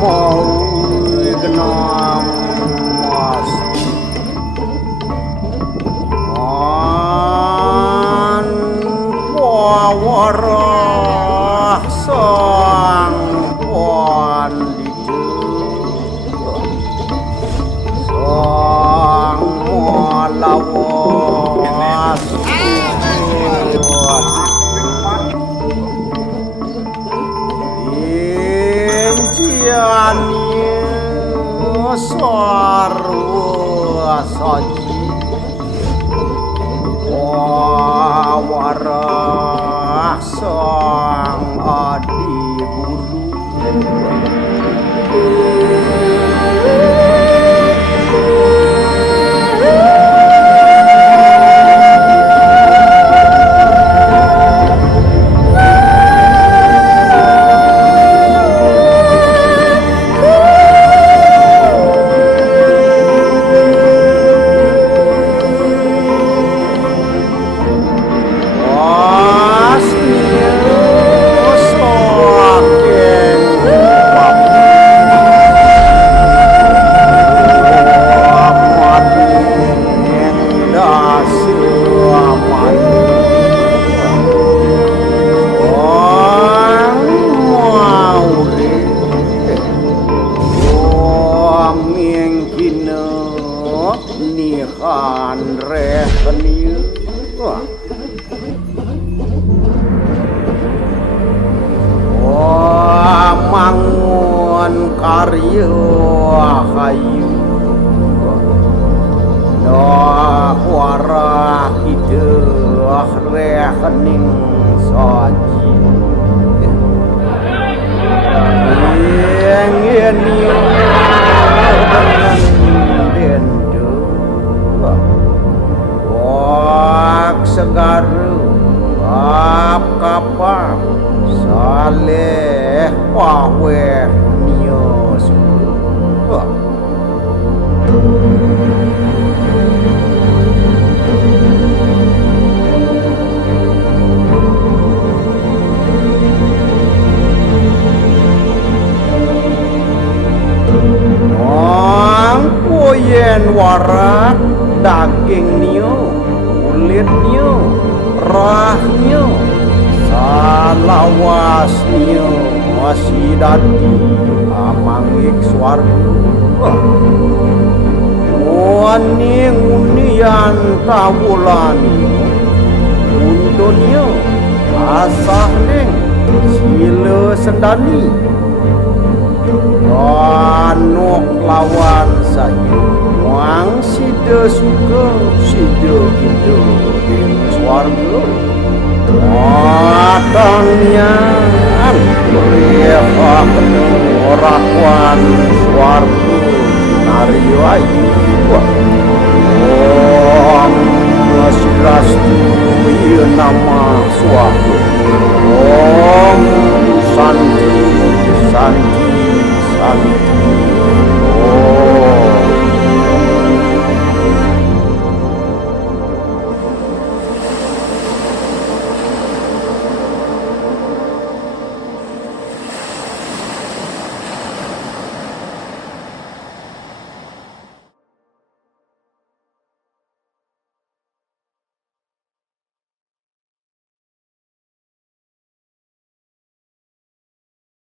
mau genam mas an pawarah sang pandita sang malawas Inciannya sarwa saji wawarah sang adi bulu mangun karya hayu dah warah kita rekening saji yang ini dendu wak segar ap kapal saleh paweh nios yen warak daging niu kulit niu rah niu salawas niu masih dati amangik swarga wani unian tawulan untunnya asah ning sila sendani anuk lawan saya wang sida suka sida kita ing swarga matangnya reva rakuan swarga nario ayu om silastu ieu nama swarga om santi santi